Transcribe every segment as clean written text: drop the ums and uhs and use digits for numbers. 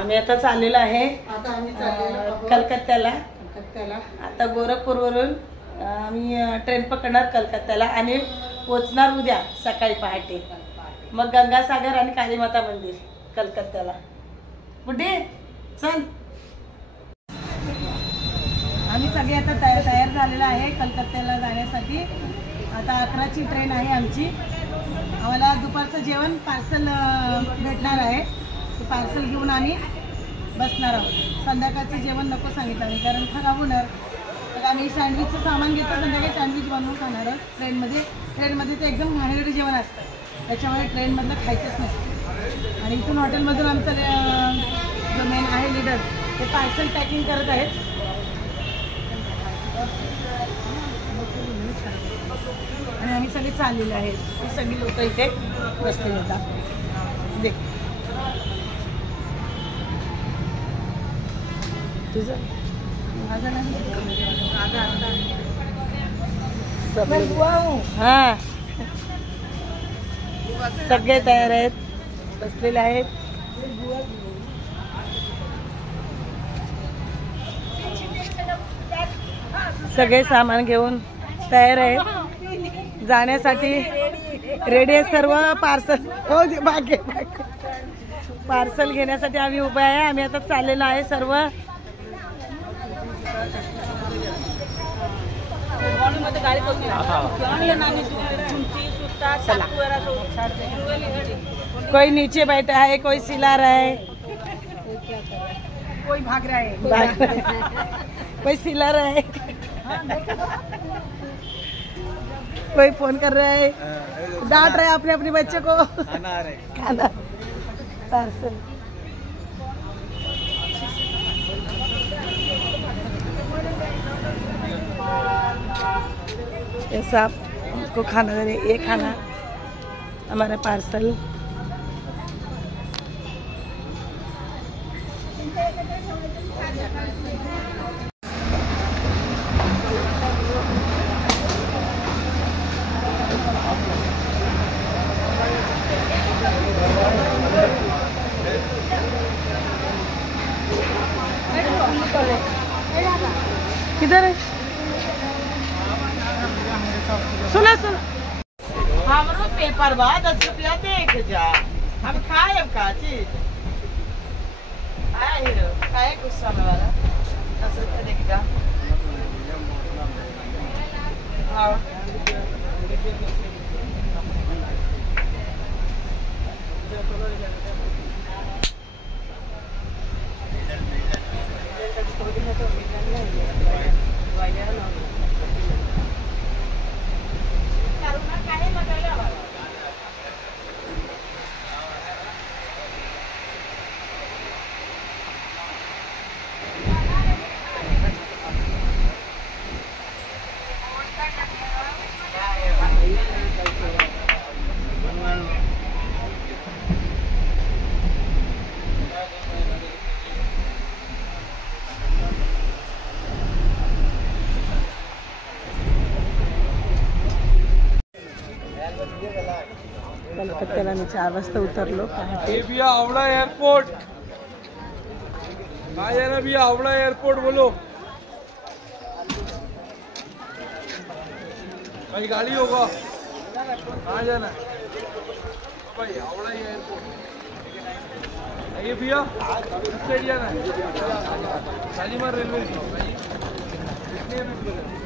आम्ही आता चाललेलो आहे कलकत्त्याला. आता गोरखपूरवरून आम्ही ट्रेन पकडणार कलकत्त्याला आणि पोचणार उद्या सकाळी पहाटे. मग गंगासागर आणि कालीमाता मंदिर कलकत्त्याला. बुड्ढे चल. आम्ही सगळे आता तयार झालेलो आहे कलकत्त्याला जाण्यासाठी. आता 11ची ट्रेन आहे आमची. आम्हाला दुपारचं जेवण पार्सल भेटणार आहे. ते पार्सल घेऊन आम्ही बसणार आहोत. संध्याकाळचं जेवण नको सांगितलं आम्ही कारण खराब होणार. तर आम्ही सँडविचचं सामान घेतो. संध्याकाळी सँडविच बनवून खाणार आहोत ट्रेनमध्ये. ट्रेनमध्ये ते एकदम घाणेरडे जेवण असतं, त्याच्यामुळे ट्रेनमधलं खायचंच नसतं. आणि इथून हॉटेलमधून आमचं जो मेन आहे लीडर ते पार्सल पॅकिंग करत आहेत. आणि आम्ही सगळे चाललेले आहेत. ही सगळी लोक इथे बसलेले होतात. देख तुझं हां सगळे तयार आहेत, बसलेले आहेत. सगळे सामान घेऊन तयार आहेत जाण्यासाठी. रेडी आहे सर्व. पार्सल हो बागे पार्सल घेण्यासाठी आम्ही उभे आहे. आम्ही आता चाललेलो आहे सर्व. कोई नीचे बैठा है, कोई सिला रहा है, कोई भाग रहा है, कोई सिला रहा है, कोई फोन कर रहा है, डांट रहे अपने अपने बच्चे को खाना पार्सल. ऐसा आपको खाना दे. ये खाना हमारा पार्सल. किधर है? सुना सुना हमरो पेपर बा 10 रुपया देख जा. हम खाए का चीज आए हीरो खाए गुस्सा में वाला 10 रुपया देख जा. हाँ कलकत्त्याला आम्ही 4 वाजता उतरलो. भैया हावड़ा एयरपोर्ट कहाँ जाना भैया? हावड़ा एयरपोर्ट बोलो. भाई गाड़ी होगा कहाँ जाना भाई? हावड़ा एयरपोर्ट आइए भैया. स्टेट जाना है शालीमार रेलवे.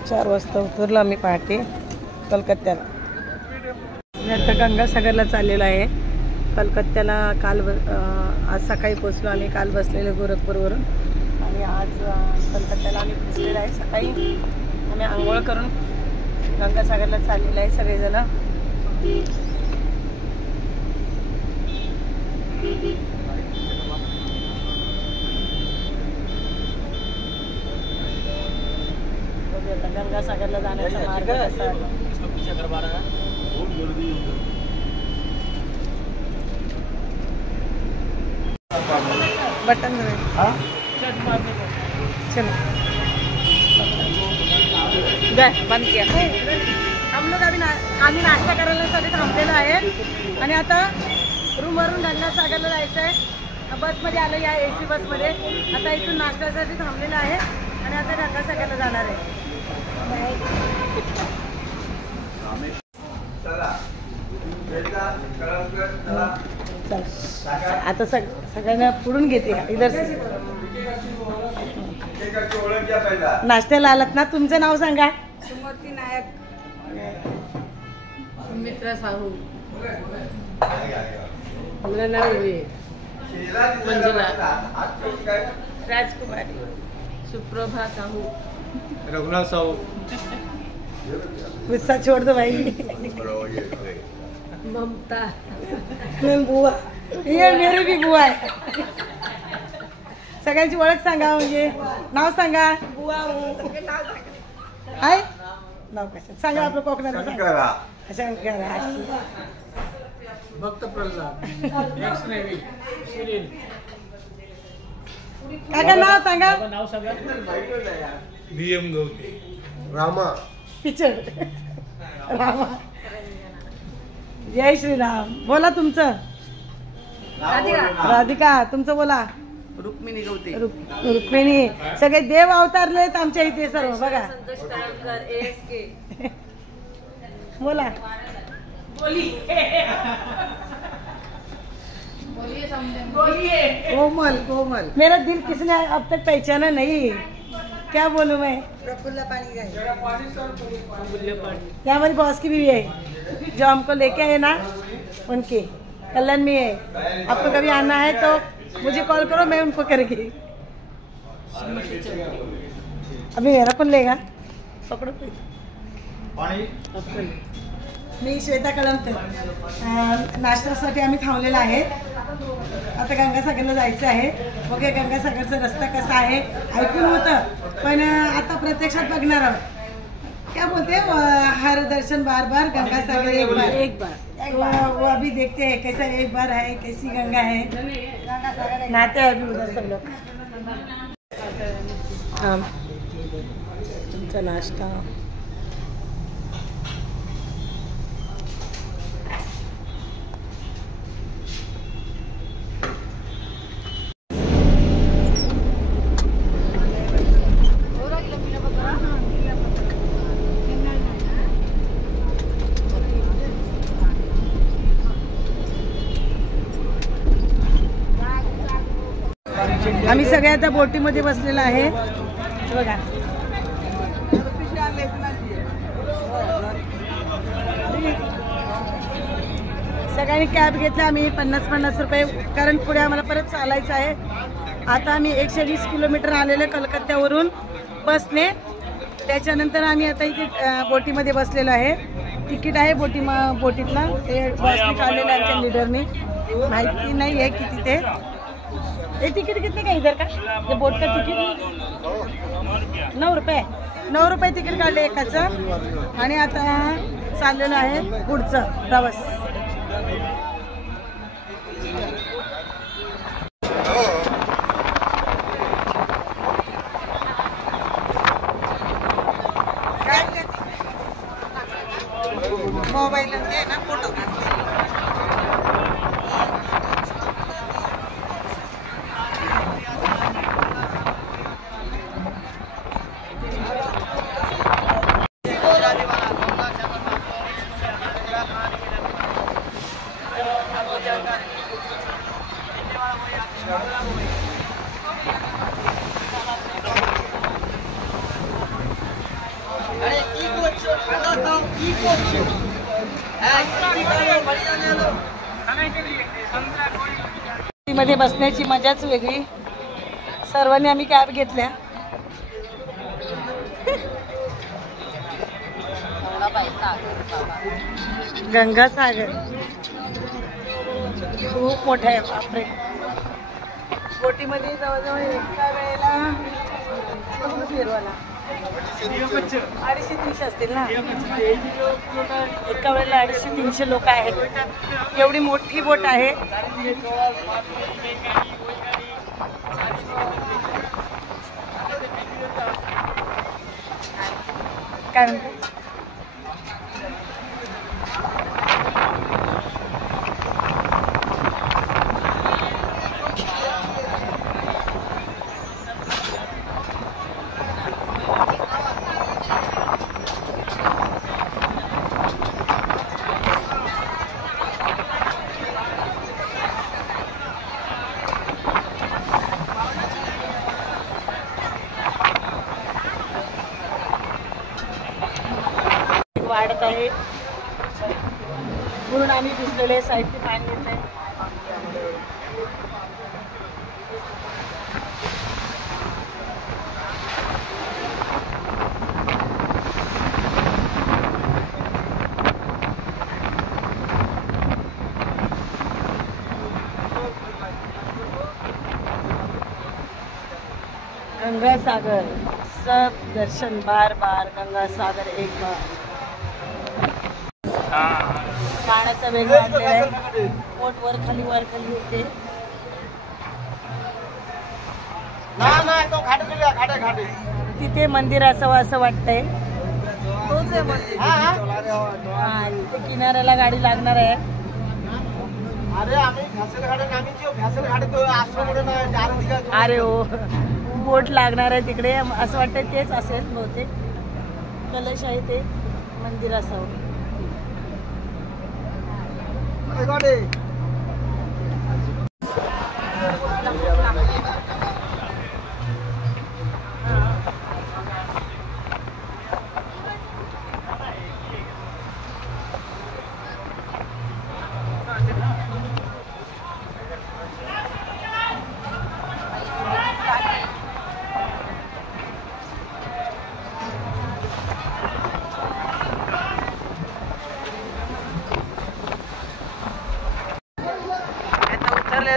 4 वाजता उतरलो आम्ही पहाटे कलकत्त्याला. मी आता गंगासागरला चाललेलो आहे कलकत्त्याला. आज सकाळी पोचलो आम्ही. काल बसलेले गोरखपूरवरून आणि आज कलकत्त्याला आम्ही पोचलेलो आहे. सकाळी आम्ही आंघोळ करून गंगासागरला चाललेलो आहे सगळेजण. गंगासागरला जाण्याचा मार्ग कसा बटन चलो बंद किया. हम लोग आम्ही नाश्ता करायला थांबलेलो आहे आणि आता रूमवरून गंगासागरला जायचं आहे. बसमध्ये आलो, या AC बसमध्ये. आता इथून नाश्त्यासाठी थांबलेलं आहे आणि आता गंगासागरला जाणार आहे. आता सगळ्यांना पुढून घेते इधर. नाश्त्याला आलात ना, तुमचं नाव सांगा. सुमती नायक, सुमित्रा साहू, मेरा नाम मंजुला, राजकुमारी, सुप्रभा साहू, रघुनाथ साहू, गुस्सा छोड़ दो भाई. ममता, मैं बुआ, ये मेरी भी बुआ आहे. सगळ्यांची ओळख सांगा, म्हणजे नाव सांगा. बुआ हाय, नाव कसं सांगा आपलं कोकणात. शंकरा, भक्त प्रल्हाद, एक्स नेव्ही, सुनील. काका नाव सांगा. नाव सांगा. VM Gawate, Rama, picture Rama. जय श्रीराम. बोला तुमचं. राधिका. तुमचं बोला. रुक्मिणी गवते, रुक्मिणी. सगळे देव अवतारलेत आमच्या इथे सर्व. बघा संतोष तळवकर, ASK. बोला. कोमल, कोमल, मेरा दिल किसने अब तक पहचाना नहीं. क्या बोलूं मैं. प्रफुल्ल पाणी, ये हमारी बॉस की बीवी है जो हमको लेके आए ना, उनकी कल्याण में है. आपको कभी आना है तो मुझे कॉल करो, मैं उनको करेगी. अभी मेरा कौन लेगा. पकड़ो. मी श्वेता कळमकर. नाश्त्यासाठी आम्ही थांबलेला आहे. आता गंगासागरला जायचं आहे. बघूया गंगासागरचा रस्ता कसा आहे. ऐकून होतं पण आता प्रत्यक्षात बघणार आहोत. क्या बोलते हैं, हर दर्शन बार बार, गंगासागर एक बार. वो अभी देखते हैं कैसा एक बार है, कैसी गंगा है. नहाते हैं अभी उधर सब लोग. तुमचा नाश्ता. आम्ही सगळे आता बोटीमध्ये बसलेला आहे. बघा सगळ्यांनी कॅब घेतला. आम्ही 50-50 रुपये, कारण पुढे आम्हाला परत चालायचं आहे. आता आम्ही 120 किलोमीटर आलेलो कलकत्त्यावरून बसने. त्याच्यानंतर आम्ही आता इथे बोटीमध्ये बसलेलो आहे. तिकीट आहे बोटीतला, ते बसने काढलेलं आहे आमच्या लीडरने. माहिती नाही आहे किती ते. ये टिकट कितने का इधर का, ये बोट का तिकीट 9 रुपये. 9 रुपये तिकीट काढले एकाचं. आणि आता चाललेलं आहे पुढचं प्रवास. मोबाईल ना फोटो काढते. मध्ये बसण्याची मजाच वेगळी. सर्वांनी आम्ही कॅब घेतल्या. गंगासागर खूप मोठा आहे. बापरे. बोटीमध्ये जवळजवळ एका वेळेला फिरवायला 250-300 असतील ना. एका वेळेला 250-300 लोक आहेत. एवढी मोठी बोट आहे. काय म्हणतो. वाहत आहे. पूर्ण आम्ही भिजलेले, साईडने पाणी येत आहे. गंगा सागर सब दर्शन बार बार, गंगा सागर एक बार. पाण्याचा वेग वाढलेला आहे. बोट वर खाली होते. तिथे मंदिर असावं असं वाटतंय. हा, तिथे किनाऱ्याला गाडी लागणार आहे. अरे हो, बोट लागणार आहे तिकडे असं वाटतं. तेच असेल बहुतेक. कलश आहे ते मंदिर असावं.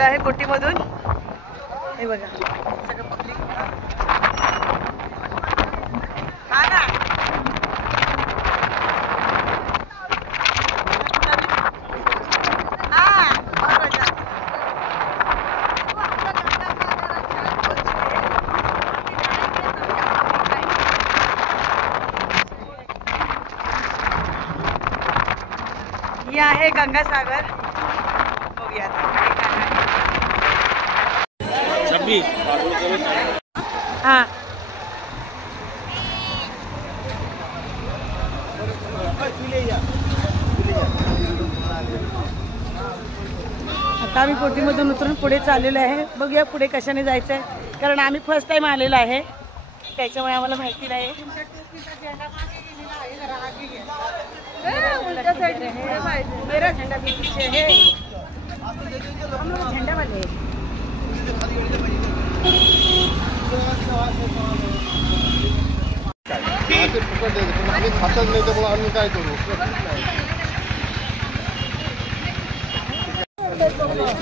आहे बोटीमधून. हे बघा सगळं पब्लिक. हा ना, ही आहे गंगासागर. बघूया हाँ. आता आम्ही बोटीमधून उतरून पुढे चाललेलो आहे. बघूया पुढे कशाने जायचं आहे, कारण आम्ही फर्स्ट टाइम आलेलो आहे, त्याच्यामुळे आम्हाला माहिती नाही. मेरा झंडा भी पीछे है. हम लोग झंडा वाले.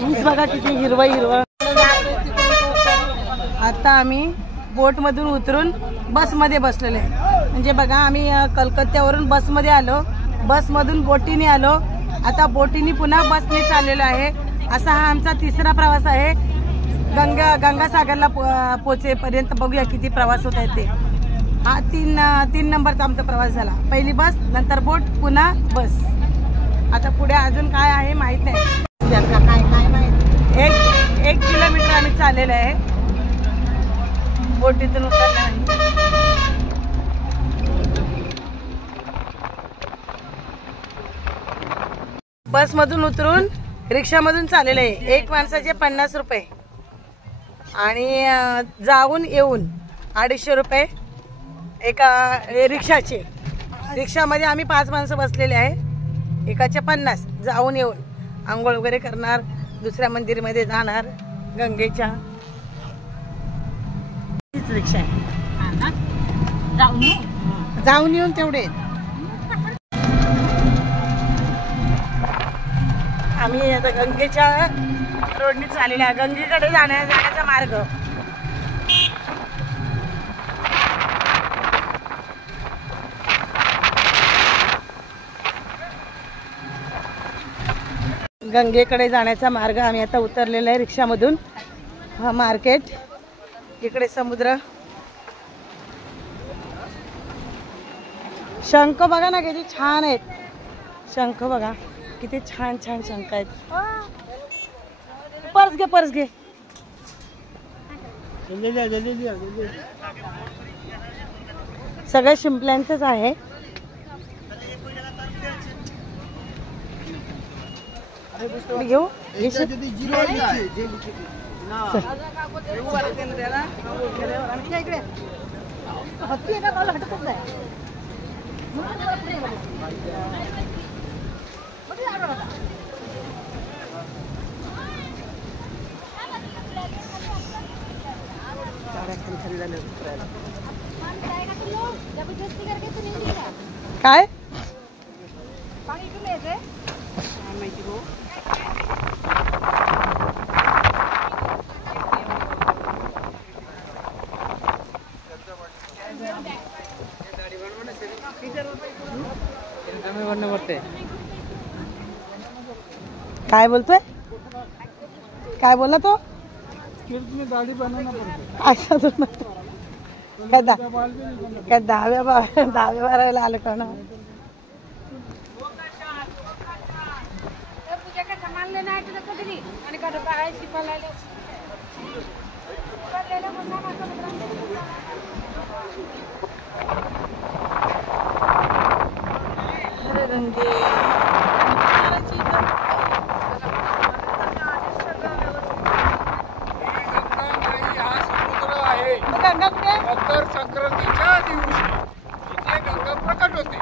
ऊस बघा किती हिरवा हिरवा. आता आम्ही बोट मधून उतरून बस मध्ये बसलेले आहे. म्हणजे बघा आम्ही कलकत्त्यावरून बस मध्ये आलो, बस मधून बोटीने आलो, आता बोटीने पुन्हा बसने चाललेलो आहे. असा हा आमचा तिसरा प्रवास आहे. गंगासागरला पोचेपर्यंत बघूया किती प्रवास होत आहे ते. हा तीन नंबरचा आमचा प्रवास झाला. पहिली बस, नंतर बोट, पुन्हा बस. आता पुढे अजून काय आहे माहित नाही. काय माहित. एक किलोमीटर आम्ही चाललेलो आहे बोटीतून उतरल्यानंतर. बस मधून उतरून रिक्षामधून चाललेलं आहे. एक माणसाचे 50 रुपये आणि जाऊन येऊन 250 रुपये एका रिक्षाचे. रिक्षामध्ये आम्ही 5 माणसं बसलेले आहे. एकाचे 50. जाऊन येऊन आंघोळ वगैरे करणार, दुसऱ्या मंदिरमध्ये जाणार गंगेच्या. हीच रिक्षा आहे. जाऊन येऊन तेवढे. आम्ही आता गंगेच्या रोडने चाललेला आहे. गंगेकडे जाण्याचा मार्ग. गंगेकडे जाण्याचा मार्ग. आम्ही आता उतरलेला आहे रिक्षामधून. हा मार्केट, इकडे समुद्र. शंख बघा ना किती छान आहेत. शंख बघा किती छान छान शंख आहेत. पर्स घे. सगळ्या शिंपल्यांचंच आहे. घेऊ काय काय बोलतोय काय बोला तो दाढ़ी बनाना पड़ता असा तो काय दहाव्या भरायला आलं का ना गंगे गंगा कुठे मकर संक्रांतीच्या दिवशी इथे गंगा प्रकट होते.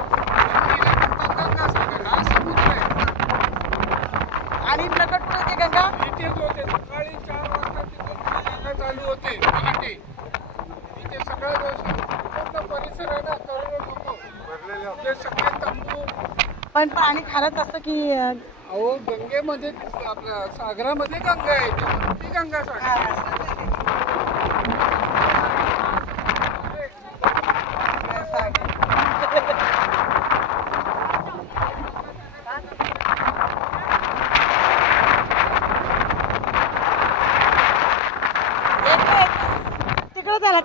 गंगासागर हा समुद्र आहे. आणि प्रकट कुठे होते गंगा इथेच होते. सकाळी 4 वाजता तिथून गंगा चालू होते पहाटे. इथे सगळं पूर्ण परिसर आहे ना करोडो लोक भरलेले होते. सगळे तंबू. पण पाणी खारच असतं की अहो गंगेमध्ये आपल्या सागरामध्ये गंगा आहे ती गंगा सागर.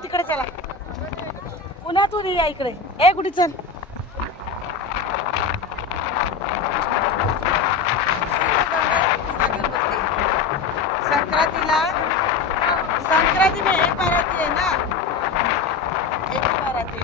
तिकडे चला पुण्यातून या इकडे ए कुठे चल संक्रांती में एक बाराती है ना एक बाराती